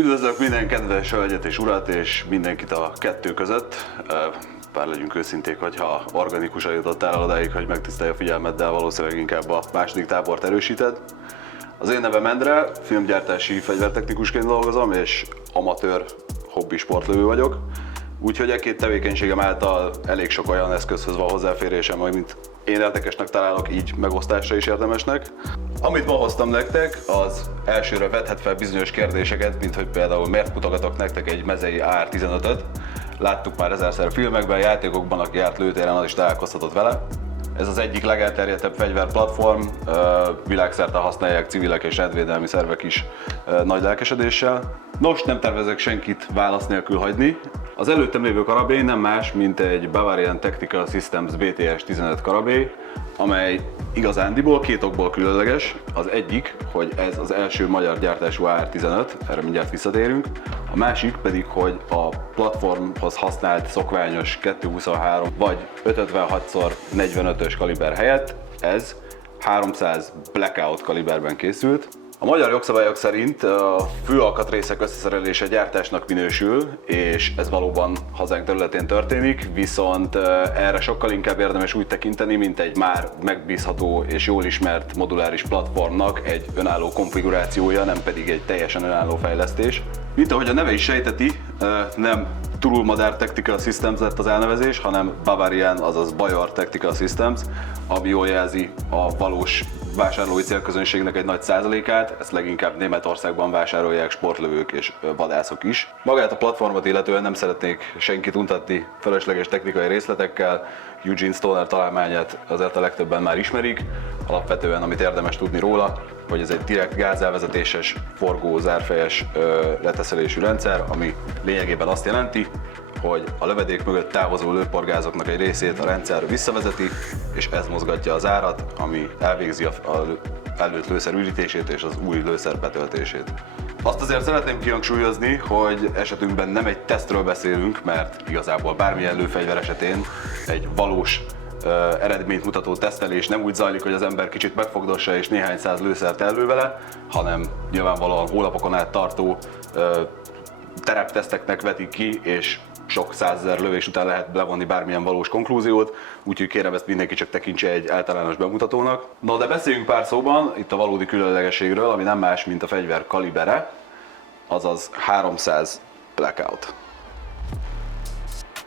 Üdvözlök minden kedves hölgyet és urat, és mindenkit a kettő között. Bár legyünk őszinték, hogyha organikusan jutottál el odáig, hogy megtisztelj a figyelmeddel, valószínűleg inkább a második tábort erősíted. Az én nevem Endre, filmgyártási fegyvertechnikusként dolgozom, és amatőr hobbi sportlövő vagyok. Úgyhogy két tevékenységem által elég sok olyan eszközhöz van hozzáférésem, amit én érdekesnek találok, így megosztásra is érdemesnek. Amit ma hoztam nektek, az elsőre vethet fel bizonyos kérdéseket, mint hogy például miért mutogatok nektek egy mezei AR-15-öt. Láttuk már ezerszer filmekben, játékokban, aki járt lőtéren, az is találkozhatott vele. Ez az egyik legelterjedtebb fegyverplatform, világszerte használják civilek és rendvédelmi szervek is nagy lelkesedéssel. Nos, nem tervezek senkit válasz nélkül hagyni. Az előttem lévő karabély nem más, mint egy Bavarian Tactical Systems BTS-15 karabély, amely igazándiból két okból különleges. Az egyik, hogy ez az első magyar gyártású AR-15, erre mindjárt visszatérünk. A másik pedig, hogy a platformhoz használt szokványos 223 vagy 556x45-ös kaliber helyett ez 300 Blackout kaliberben készült. A magyar jogszabályok szerint a főalkatrészek összeszerelése gyártásnak minősül, és ez valóban hazánk területén történik, viszont erre sokkal inkább érdemes úgy tekinteni, mint egy már megbízható és jól ismert moduláris platformnak egy önálló konfigurációja, nem pedig egy teljesen önálló fejlesztés. Mint ahogy a neve is sejteti, nem Turulmadár Tactical Systems lett az elnevezés, hanem Bavarian, azaz Bajor Tactical Systems, ami jól jelzi a valós vásárlói célközönségnek egy nagy százalékát, ezt leginkább Németországban vásárolják sportlövők és vadászok is. Magát a platformot illetően nem szeretnék senkit untatni fölösleges technikai részletekkel, Eugene Stoner találmányát azért a legtöbben már ismerik. Alapvetően amit érdemes tudni róla, hogy ez egy direkt gázelvezetéses, forgó, zárfejes leteszelésű rendszer, ami lényegében azt jelenti, hogy a lövedék mögött távozó lőporgázoknak egy részét a rendszer visszavezeti, és ez mozgatja az árat, ami elvégzi az előtt lőszer ürítését és az új lőszer betöltését. Azt azért szeretném kihangsúlyozni, hogy esetünkben nem egy tesztről beszélünk, mert igazából bármilyen lőfegyver esetén egy valós eredményt mutató tesztelés nem úgy zajlik, hogy az ember kicsit megfogdossa és néhány száz lőszert ellő vele, hanem nyilvánvalóan hónapokon át tartó terepteszteknek vetik ki, és sok százezer lövés után lehet levonni bármilyen valós konklúziót, úgyhogy kérem ezt mindenki csak tekintse egy általános bemutatónak. No, de beszéljünk pár szóban itt a valódi különlegességről, ami nem más, mint a fegyver kalibere, azaz 300 Blackout.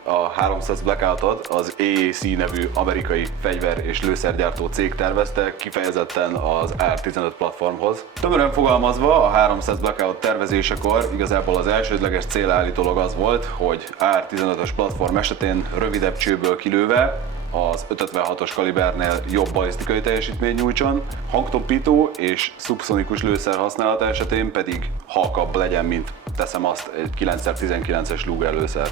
A 300 Blackoutot az AAC nevű amerikai fegyver- és lőszergyártó cég tervezte kifejezetten az AR-15 platformhoz. Tömören fogalmazva, a 300 Blackout tervezésekor igazából az elsődleges cél állítólag az volt, hogy AR-15-ös platform esetén rövidebb csőből kilőve az 556-os kalibernél jobb balisztikai teljesítmény nyújtson, hangtompító és szubszonikus lőszer használata esetén pedig halkabb legyen, mint teszem azt egy 9x19-es Luger lőszer.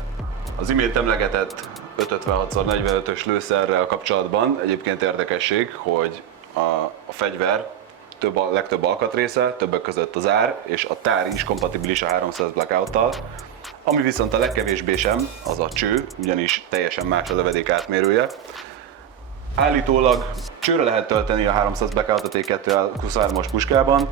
Az imént emlegetett 556x45-ös lőszerrel kapcsolatban egyébként érdekesség, hogy a fegyver legtöbb alkatrésze, többek között az ár és a tár is kompatibilis a 300 Blackout-tal, ami viszont a legkevésbé sem, az a cső, ugyanis teljesen más a lövedék átmérője. Állítólag csőre lehet tölteni a 300 Blackout-ot egy 223-as puskában.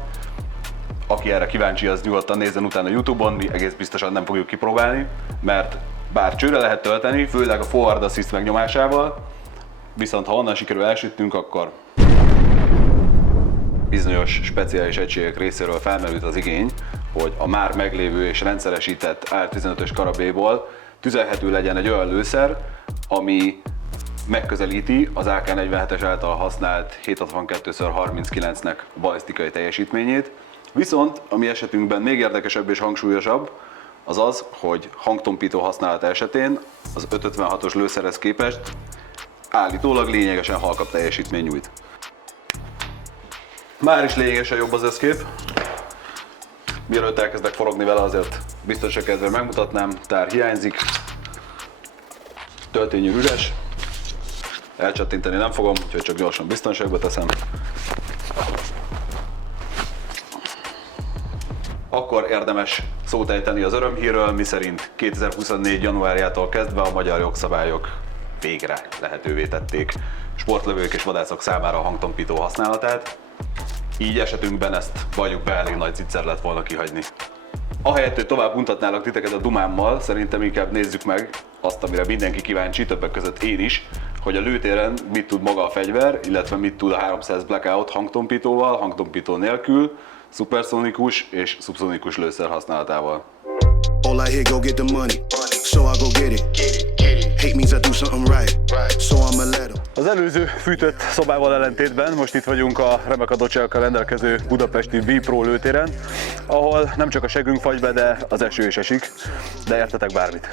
Aki erre kíváncsi, az nyugodtan nézzen utána a YouTube-on, mi egész biztosan nem fogjuk kipróbálni, mert bár csőre lehet tölteni, főleg a forward assist megnyomásával, viszont ha onnan sikerül elsütnünk, akkor bizonyos speciális egységek részéről felmerült az igény, hogy a már meglévő és rendszeresített AR-15-ös karabélyból tüzelhető legyen egy olyan lőszer, ami megközelíti az AK-47-es által használt 762x39-nek balisztikai teljesítményét. Viszont, ami esetünkben még érdekesebb és hangsúlyosabb, az az, hogy hangtompító használat esetén az 556-os lőszerhez képest állítólag lényegesen halkabb teljesítmény nyújt. Már is lényegesen jobb az összkép. Mielőtt elkezdek forogni vele, azért biztonság kedvéért megmutatnám, tár hiányzik, töltényű üres, elcsattintani nem fogom, úgyhogy csak gyorsan biztonságba teszem. Akkor érdemes szót ejteni az örömhírről, miszerint 2024. januárjától kezdve a magyar jogszabályok végre lehetővé tették sportlövők és vadászok számára a hangtompító használatát. Így esetünkben ezt valljuk be, elég nagy zicser lett volna kihagyni. Ahelyett, hogy tovább untatnálak titeket a dumámmal, szerintem inkább nézzük meg azt, amire mindenki kíváncsi, többek között én is, hogy a lőtéren mit tud maga a fegyver, illetve mit tud a 300 Blackout hangtompítóval, hangtompító nélkül, szuperszonikus és szubszonikus lőszer használatával. All I hear, go get the money, so I go get it. Hate means I do something right, so I'ma let them. Az előző fűtött szobával ellentétben most itt vagyunk a remek adottságokkal rendelkező budapesti V-Pro lőtéren, ahol nem csak a segünk fagy be, de az eső is esik, de értetek bármit.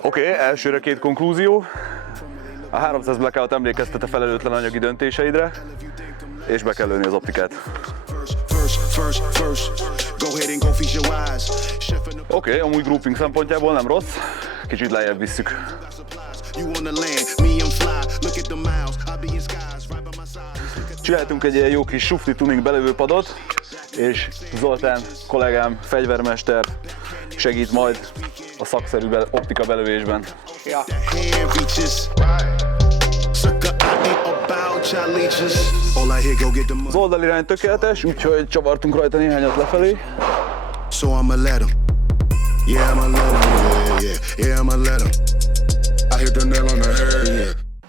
Oké, elsőre két konklúzió. A 300 Blackout emlékeztet a felelőtlen anyagi döntéseidre, és be kell lőni az optikát. Oké, amúgy grouping szempontjából nem rossz, kicsit lejjebb visszük. Csináltunk egy ilyen jó kis sufti tuning belövő padot, és Zoltán kollégám, fegyvermester segít majd a szakszerű optika belövésben. Ja. Az oldalirány tökéletes, úgyhogy csavartunk rajta néhányat lefelé.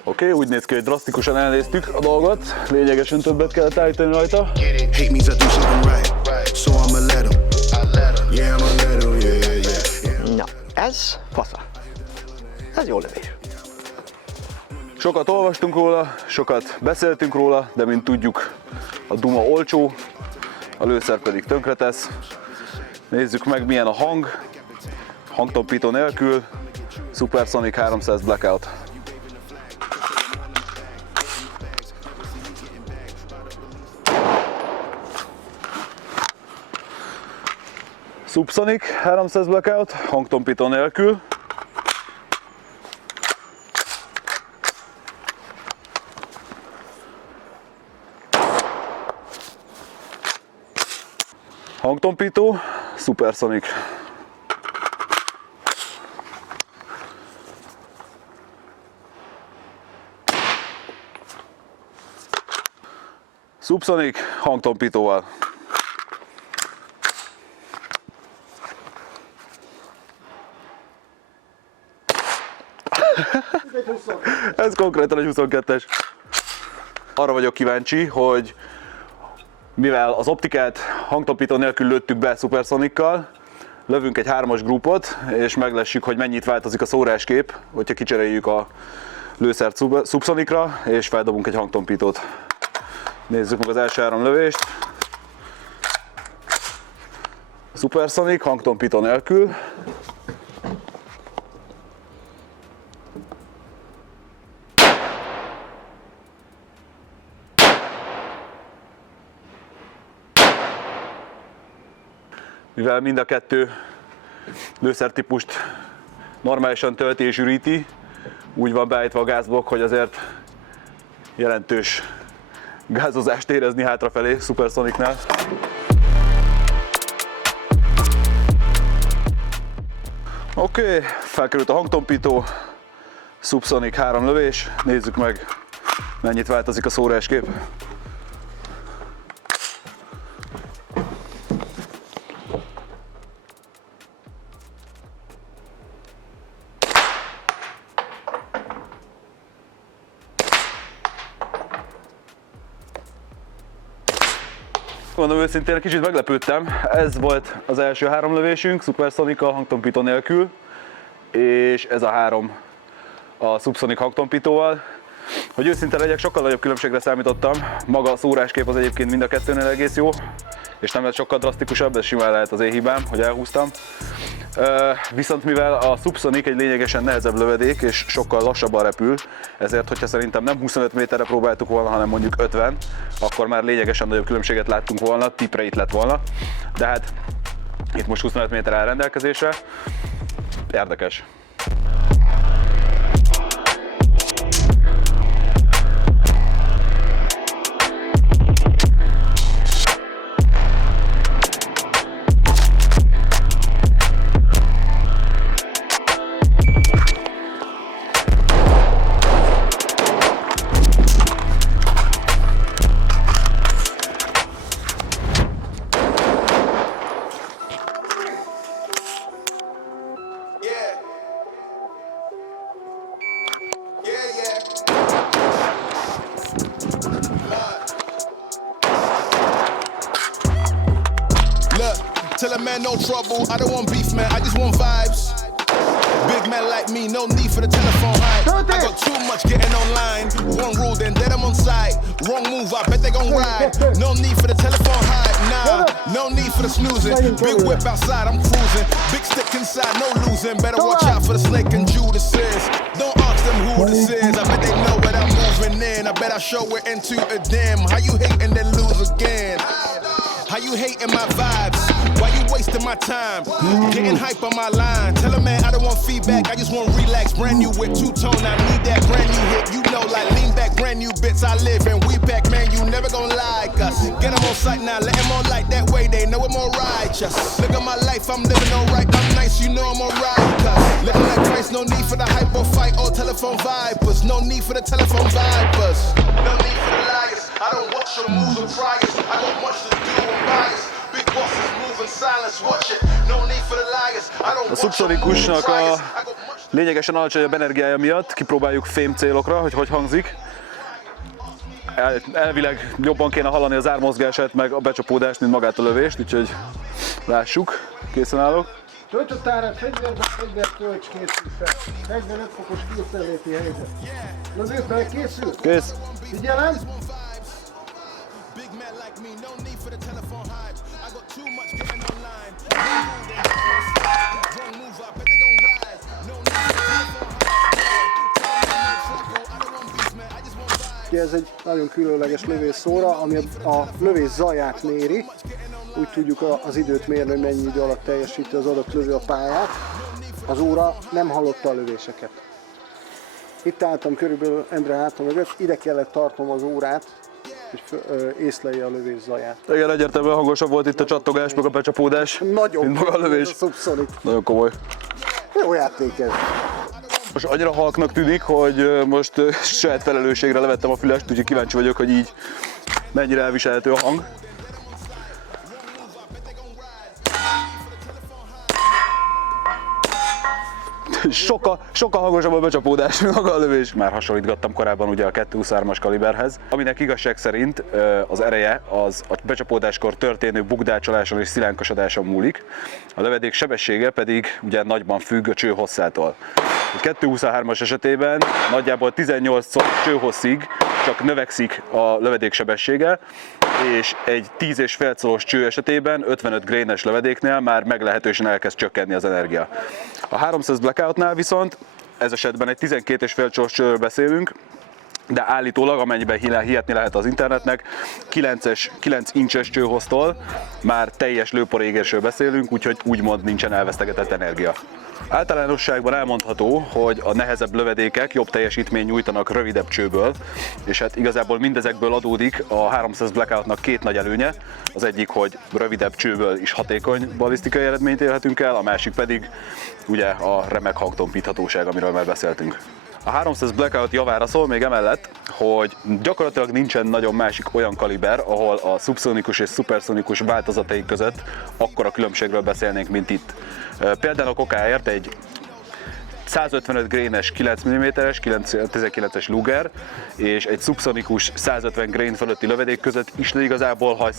Oké, úgy néz ki, hogy drasztikusan elnéztük a dolgot, lényegesen többet kellett állítani rajta. Na, ez fasza. Ez jó lövés. Sokat olvastunk róla, sokat beszéltünk róla, de mint tudjuk, a duma olcsó, a lőszer pedig tönkretesz. Nézzük meg, milyen a hang, hangtompító nélkül, Supersonic 300 Blackout. Subsonic 300 Blackout, hangtompító nélkül. Hangtompító, Supersonic. Subsonic hangtompítóval. Ez konkrétan egy 22-es. Arra vagyok kíváncsi, hogy mivel az optikát hangtompító nélkül lőttük be Supersonikkal, lövünk egy 3-as grupot, és meglessük, hogy mennyit változik a szóráskép, hogyha kicseréljük a lőszert Subsonicra, és feldobunk egy hangtompítót. Nézzük meg az első 3 lövést. Supersonic hangtompító nélkül. Mivel mind a kettő lőszertípust normálisan tölti és üríti, úgy van beállítva a gázblokk, hogy azért jelentős gázozást érezni hátrafelé Supersonicnál. Oké, felkerült a hangtompító, Subsonic 3 lövés, nézzük meg, mennyit változik a szóráskép. Mondom őszintén, kicsit meglepődtem. Ez volt az első 3 lövésünk, Supersonic-kal hangtompító nélkül, és ez a 3 a Subsonic hangtompítóval. Hogy őszinte legyek, sokkal nagyobb különbségre számítottam. Maga a szóráskép az egyébként mind a kettőnél egész jó, és nem lett sokkal drasztikusabb, ez simán lehet az én hibám, hogy elhúztam. Viszont mivel a Subsonic egy lényegesen nehezebb lövedék, és sokkal lassabban repül, ezért, hogyha szerintem nem 25 méterre próbáltuk volna, hanem mondjuk 50, akkor már lényegesen nagyobb különbséget láttunk volna, tipre itt lett volna. De hát itt most 25 méter áll rendelkezésre. Érdekes. tell a man no trouble. I don't want beef, man. I just want vibes. Big man like me, no need for the telephone hype. I got too much getting online. One rule, then dead I'm on site. Wrong move, I bet they gon' ride. No need for the telephone hype, nah. No need for the snoozing. Big whip outside, I'm cruising. Big stick inside, no losing. Better watch out for the snake and Judas is. Don't ask them who this is. I bet they know what I'm moving in. I bet I show it into a dim. How you hate and then lose again? How you hating my vibes? Why you wasting my time? Getting hype on my line. Tell a man I don't want feedback, I just want relax. Brand new whip, two-tone, I need that brand new hit. You know, like lean back, brand new bits I live in. We back, man, you never gon' like us. Get them on sight now, let them on light that way. They know I'm righteous. Look at my life, I'm living all right. I'm nice, you know I'm alright. Living like Christ, no need for the hype or fight or telephone vipers. No need for the telephone vipers. No need for the liars. I don't watch your moves or priors. I got much to do. Big bosses move in silence, watch it. No need for the liars. I don't A Subsonicusnak a lényegesen alacsonyabb energiája miatt kipróbáljuk fém célokra, hogy hangzik. Elvileg jobban kéne hallani az ármozgását, meg a becsapódást, mint magát a lövést, úgyhogy lássuk. Készen állok. Töltött árát fegyvert tölts, készül fel. 45 fokos külszelléti helyzet. Lövőfel készül? Kész. Figyelem! Ez egy nagyon különleges lövészóra, ami a lövés zaját méri. Úgy tudjuk az időt mérni, hogy mennyi idő alatt teljesíti az adott lövő a pályát. Az óra nem hallotta a lövéseket. Itt álltam körülbelül Endre hátam mögött, ide kellett tartom az órát, hogy észlelje a lövés zaját. Igen, egyértelműen hangosabb volt itt a csattogás, meg a becsapódás, Nagyon mint maga a lövés. A Subsonic. Nagyon komoly. Jó játék ez. Most annyira halknak tűnik, hogy most saját felelősségre levettem a fülest, úgyhogy kíváncsi vagyok, hogy így mennyire elviselhető a hang. Sokkal hangosabb a becsapódás, mint maga a lövés. Már hasonlítgattam korábban ugye a 223-as kaliberhez, aminek igazság szerint az ereje az a becsapódáskor történő bukdácsoláson és szilánkosodáson múlik. A lövedék sebessége pedig ugye nagyban függ a cső hosszától. A 223-as esetében nagyjából 18 csőhosszig csak növekszik a lövedék sebessége, és egy 10,5 szoros cső esetében 55 graines lövedéknél már meglehetősen elkezd csökkenni az energia. A 300 Blackoutnál viszont ez esetben egy 12,5 szoros csőről beszélünk, de állítólag, amennyiben hihetni lehet az internetnek, 9 incses csőhossztól már teljes lőporégésről beszélünk, úgyhogy úgymond nincsen elvesztegetett energia. Általánosságban elmondható, hogy a nehezebb lövedékek jobb teljesítményt nyújtanak rövidebb csőből, és hát igazából mindezekből adódik a 300 Blackoutnak két nagy előnye. Az egyik, hogy rövidebb csőből is hatékony balisztikai eredményt érhetünk el, a másik pedig ugye a remek hangtompíthatóság, amiről már beszéltünk. A 300 Blackout javára szól még emellett, hogy gyakorlatilag nincsen nagyon másik olyan kaliber, ahol a szubszonikus és szuperszonikus változatai között akkora különbségről beszélnénk, mint itt. Például okáért egy 155 graines 9 mm-es 19-es Luger és egy szubszonikus 150 grain fölötti lövedék között is igazából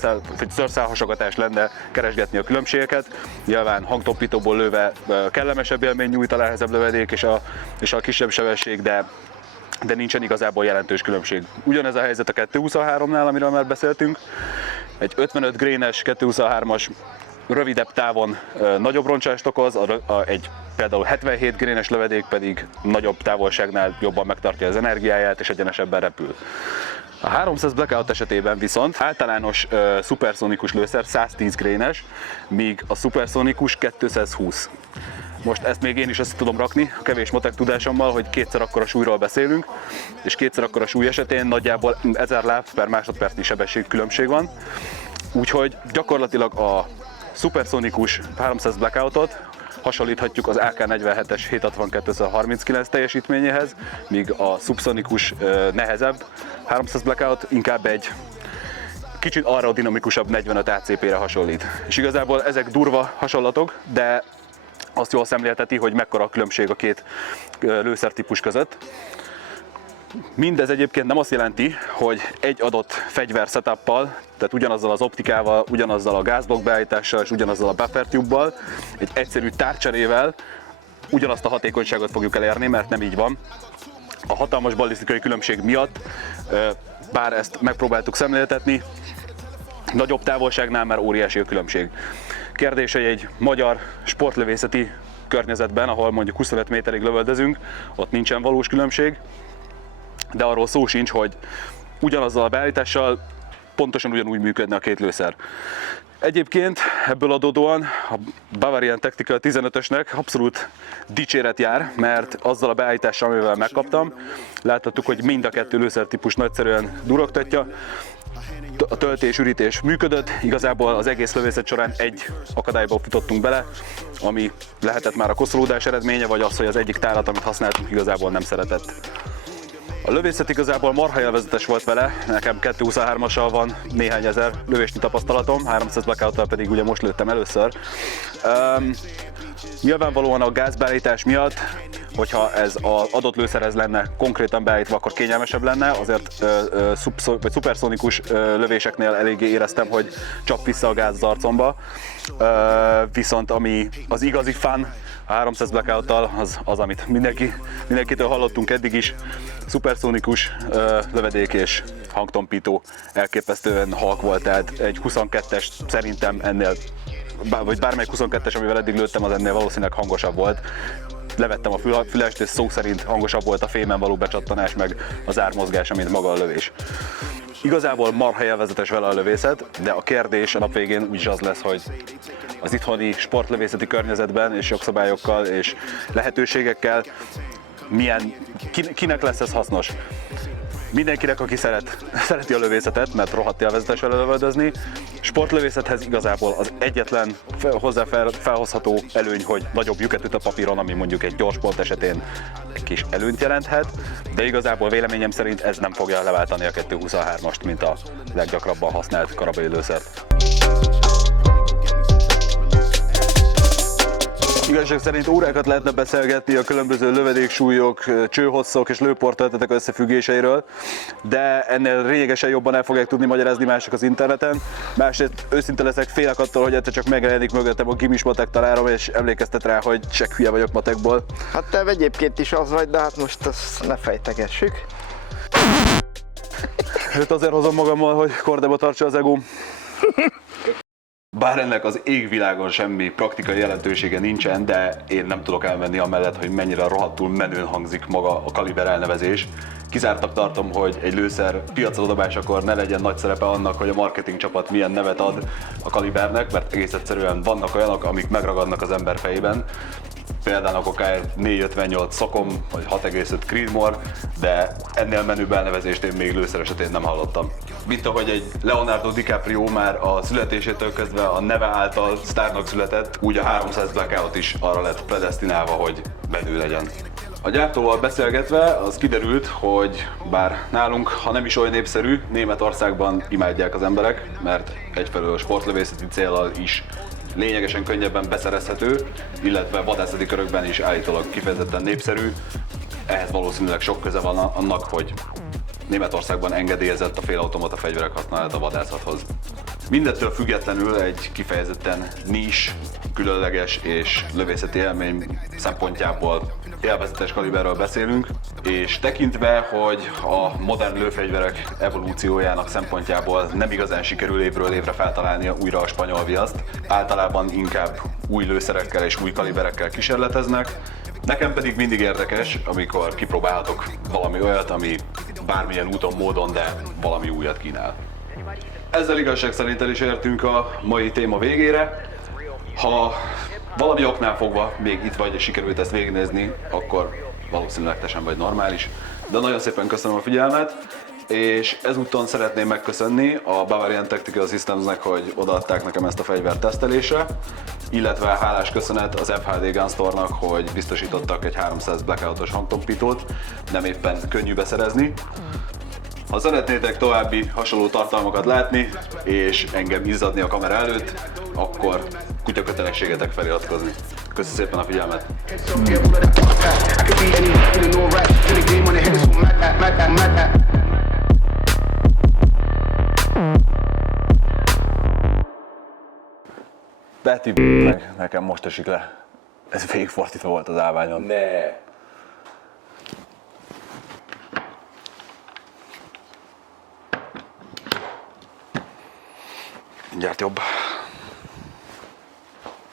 szőrszálhasogatás lenne keresgetni a különbségeket. Nyilván hangtompítóból lőve kellemesebb élmény nyújt a nehezebb lövedék és a kisebb sebesség, de nincsen igazából jelentős különbség. Ugyanez a helyzet a 223-nál, amiről már beszéltünk. Egy 55 graines 223-as rövidebb távon nagyobb roncsást okoz, egy például 77 graines lövedék pedig nagyobb távolságnál jobban megtartja az energiáját és egyenesebben repül. A 300 Blackout esetében viszont általános szuperszonikus lőszer 110 graines, míg a szuperszonikus 220. Most ezt még én is össze tudom rakni, a kevés matek tudásommal, hogy kétszer akkora súlyról beszélünk, és kétszer akkora súly esetén nagyjából 1000 láb per másodpercnyi sebesség különbség van. Úgyhogy gyakorlatilag a szuperszonikus 300 Blackoutot hasonlíthatjuk az AK-47-es 762-39 teljesítményéhez, míg a szubszonikus nehezebb 300 Blackout inkább egy kicsit aerodinamikusabb 45 ACP-re hasonlít. És igazából ezek durva hasonlatok, de azt jól szemlélteti, hogy mekkora a különbség a két lőszertípus között. Mindez egyébként nem azt jelenti, hogy egy adott fegyver setuppal, tehát ugyanazzal az optikával, ugyanazzal a gázblokk beállítással és ugyanazzal a buffer tube-bal, egy egyszerű tárcserével ugyanazt a hatékonyságot fogjuk elérni, mert nem így van. A hatalmas ballisztikai különbség miatt, bár ezt megpróbáltuk szemléltetni, nagyobb távolságnál már óriási a különbség. Kérdés, hogy egy magyar sportlövészeti környezetben, ahol mondjuk 25 méterig lövöldözünk, ott nincsen valós különbség, de arról szó sincs, hogy ugyanazzal a beállítással pontosan ugyanúgy működne a két lőszer. Egyébként ebből adódóan a Bavarian Tactical 15-ösnek abszolút dicséret jár, mert azzal a beállítással, amivel megkaptam, láthattuk, hogy mind a kettő lőszertípus nagyszerűen durogtatja. A töltés-ürítés működött, igazából az egész lövészet során egy akadályba futottunk bele, ami lehetett már a koszolódás eredménye, vagy az, hogy az egyik tárat, amit használtunk, igazából nem szeretett. A lövészet igazából marha élvezetes volt vele, nekem 223-assal van néhány ezer lövésnyi tapasztalatom, 300 blackouttal pedig ugye most lőttem először. Nyilvánvalóan a gázbeállítás miatt, hogyha ez az adott lőszerhez lenne konkrétan beállítva, akkor kényelmesebb lenne, azért szuperszonikus lövéseknél eléggé éreztem, hogy csap vissza a gáz az arcomba. Viszont ami az igazi fun, a 300 blackouttal az, amit mindenkitől hallottunk eddig is, szuperszonikus lövedék és hangtompító elképesztően halk volt, tehát egy 22-es szerintem ennél, vagy bármelyik 22-es, amivel eddig lőttem, az ennél valószínűleg hangosabb volt. Levettem a fülest, és szó szerint hangosabb volt a fémen való becsattanás, meg az ármozgása, mint maga a lövés. Igazából marha élvezetes vele a lövészet, de a kérdés a nap végén úgyis az lesz, hogy az itthoni sportlövészeti környezetben és jogszabályokkal és lehetőségekkel kinek lesz ez hasznos. Mindenkinek, aki szereti a lövészetet, mert rohadt élvezetes vele lövöldözni. Sportlövészethez igazából az egyetlen hozzá felhozható előny, hogy nagyobb lyuket üt a papíron, ami mondjuk egy gyors pont esetén egy kis előnyt jelenthet, de igazából véleményem szerint ez nem fogja leváltani a 223-ast, mint a leggyakrabban használt karabai lőszert. Igazság szerint órákat lehetne beszélgetni a különböző lövedéksúlyok, csőhosszok és lőporttöltetek összefüggéseiről, de ennél lényegesen jobban el fogják tudni magyarázni mások az interneten. Másrészt őszinte leszek, félek attól, hogy egyszer csak megjelenik mögöttem a gimis matek tanárom, és emlékeztet rá, hogy csak hülye vagyok matekból. Hát te egyébként is az vagy, de hát most azt ne fejtegessük. Őt azért hozom magammal, hogy kordeba tartsa az egóm. Bár ennek az égvilágon semmi praktikai jelentősége nincsen, de én nem tudok elmenni amellett, hogy mennyire rohadtul menőn hangzik maga a kaliber elnevezés. Kizártnak tartom, hogy egy lőszer piacra dobásakor ne legyen nagy szerepe annak, hogy a marketing csapat milyen nevet ad a kalibernek, mert egész egyszerűen vannak olyanok, amik megragadnak az ember fejében. Például a KR 458 Socom, vagy 6,5 Creedmoor, de ennél menőbb elnevezést én még lőszer esetén nem hallottam. Mint ahogy egy Leonardo DiCaprio már a születésétől kezdve a neve által sztárnak született, úgy a 300 Blackout is arra lett predesztinálva, hogy menő legyen. A gyártóval beszélgetve az kiderült, hogy bár nálunk, ha nem is olyan népszerű, Németországban imádják az emberek, mert egyfelől sportlövészeti céllal is lényegesen könnyebben beszerezhető, illetve vadászati körökben is állítólag kifejezetten népszerű. Ehhez valószínűleg sok köze van annak, hogy Németországban engedélyezett a félautomata fegyverek használata a vadászathoz. Mindettől függetlenül egy kifejezetten nis, különleges és lövészeti élmény szempontjából élvezetes kaliberről beszélünk, és tekintve, hogy a modern lőfegyverek evolúciójának szempontjából nem igazán sikerül évről évre feltalálnia újra a spanyol viaszt, általában inkább új lőszerekkel és új kaliberekkel kísérleteznek. Nekem pedig mindig érdekes, amikor kipróbálhatok valami olyat, ami bármilyen úton, módon, de valami újat kínál. Ezzel igazság szerint el is értünk a mai téma végére. Ha valami oknál fogva még itt vagy és sikerült ezt végignézni, akkor valószínűleg te sem vagy normális. De nagyon szépen köszönöm a figyelmet, és ezúton szeretném megköszönni a Bavarian Tactical Systemsnek, hogy odaadták nekem ezt a fegyvert tesztelésre, illetve hálás köszönet az FHD Gun Store-nak, hogy biztosítottak egy 300 Blackoutos hangtompítót, nem éppen könnyű beszerezni. Ha szeretnétek további hasonló tartalmakat látni, és engem izzadni a kamera előtt, akkor kutyakötelességetek feliratkozni. Köszönöm szépen a figyelmet! Beti, meg nekem most esik le. Ez végigfordítva volt az állványon. Ne. Mindjárt jobb.